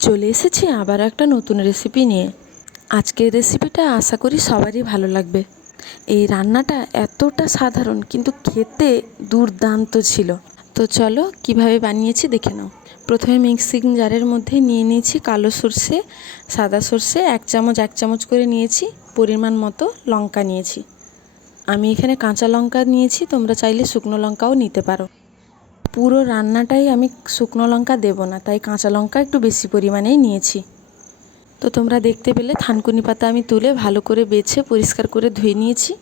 চলে এসেছি আবার একটা নতুন রেসিপি নিয়ে। আজকের রেসিপিটা আশা করি সবারই ভালো লাগবে। এই রান্নাটা এতটা সাধারণ, কিন্তু খেতে দুর্দান্ত ছিল। তো চলো কীভাবে বানিয়েছি দেখে নাও। প্রথমে মিক্সিং জারের মধ্যে নিয়ে নিয়েছি কালো সর্ষে, সাদা সর্ষে, এক চামচ এক চামচ করে নিয়েছি, পরিমাণ মতো লঙ্কা নিয়েছি। আমি এখানে কাঁচা লঙ্কা নিয়েছি, তোমরা চাইলে শুকনো লঙ্কাও নিতে পারো। পুরো রান্নাটাই আমি শুকনো লঙ্কা দেবো না, তাই কাঁচা লঙ্কা একটু বেশি পরিমাণেই নিয়েছি। তো তোমরা দেখতে পেলে থানকুনি পাতা আমি তুলে ভালো করে বেছে পরিষ্কার করে ধুয়ে নিয়েছি।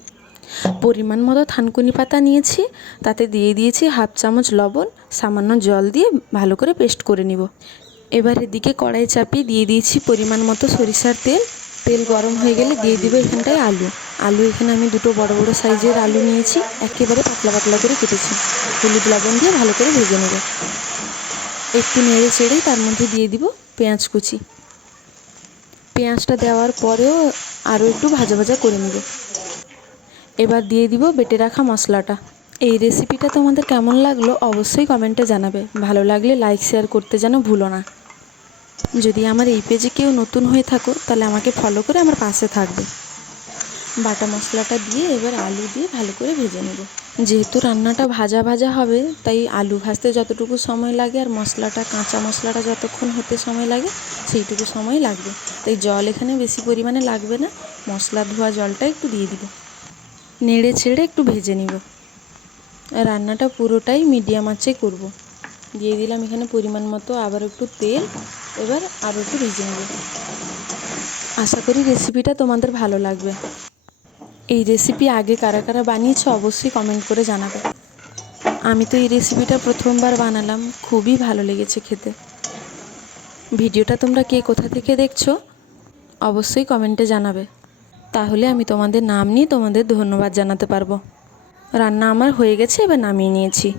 পরিমাণ মতো থানকুনি পাতা নিয়েছি, তাতে দিয়ে দিয়েছি হাফ চামচ লবণ, সামান্য জল দিয়ে ভালো করে পেস্ট করে নিব। এবার এদিকে কড়াই চাপিয়ে দিয়ে দিয়েছি পরিমাণ মতো সরিষার তেল তেল গরম হয়ে গেলে দিয়ে দিব এখানটায় আলু। আলু এখানে আমি দুটো বড় বড় সাইজের আলু নিয়েছি, একেবারে পাতলা পাতলা করে কেটেছি। হলুদ লবণ দিয়ে ভালো করে ভেজে নেব। একটু নেড়ে চেড়েই তার মধ্যে দিয়ে দিব পেঁয়াজ কুচি। পেঁয়াজটা দেওয়ার পরেও আরও একটু ভাজা ভাজা করে নেব। এবার দিয়ে দিব বেটে রাখা মশলাটা। এই রেসিপিটা তোমাদের কেমন লাগল অবশ্যই কমেন্টে জানাবে। ভালো লাগলে লাইক, শেয়ার করতে যেন ভুলো না। যদি আমার এই পেজে কেউ নতুন হয়ে থাকো, তাহলে আমাকে ফলো করে আমার পাশে থাকবে। বাটা মশলাটা দিয়ে এবার আলু দিয়ে ভালো করে ভেজে নেব। যেহেতু রান্নাটা ভাজা ভাজা হবে, তাই আলু ভাজতে যতটুকু সময় লাগে আর মশলাটা, কাঁচা মশলাটা যতক্ষণ হতে সময় লাগে, সেইটুকু সময় লাগবে। তাই জল এখানে বেশি পরিমাণে লাগবে না, মশলা ধোয়া জলটা একটু দিয়ে দিব। নেড়ে ছেড়ে একটু ভেজে নিব। রান্নাটা পুরোটাই মিডিয়াম আঁচে করব। দিয়ে দিলাম এখানে পরিমাণ মতো আবার একটু তেল, এবার আরও একটু ভেজে নেব। আশা করি রেসিপিটা তোমাদের ভালো লাগবে। এই রেসিপি আগে কারা কারা বানিয়েছে অবশ্যই কমেন্ট করে জানাবে। আমি তো এই রেসিপিটা প্রথমবার বানালাম, খুবই ভালো লেগেছে খেতে। ভিডিওটা তোমরা কে কোথা থেকে দেখছ অবশ্যই কমেন্টে জানাবে। তাহলে আমি তোমাদের নাম নিয়ে তোমাদের ধন্যবাদ জানাতে পারব। রান্না আমার হয়ে গেছে, এবার নামিয়ে নিয়েছি।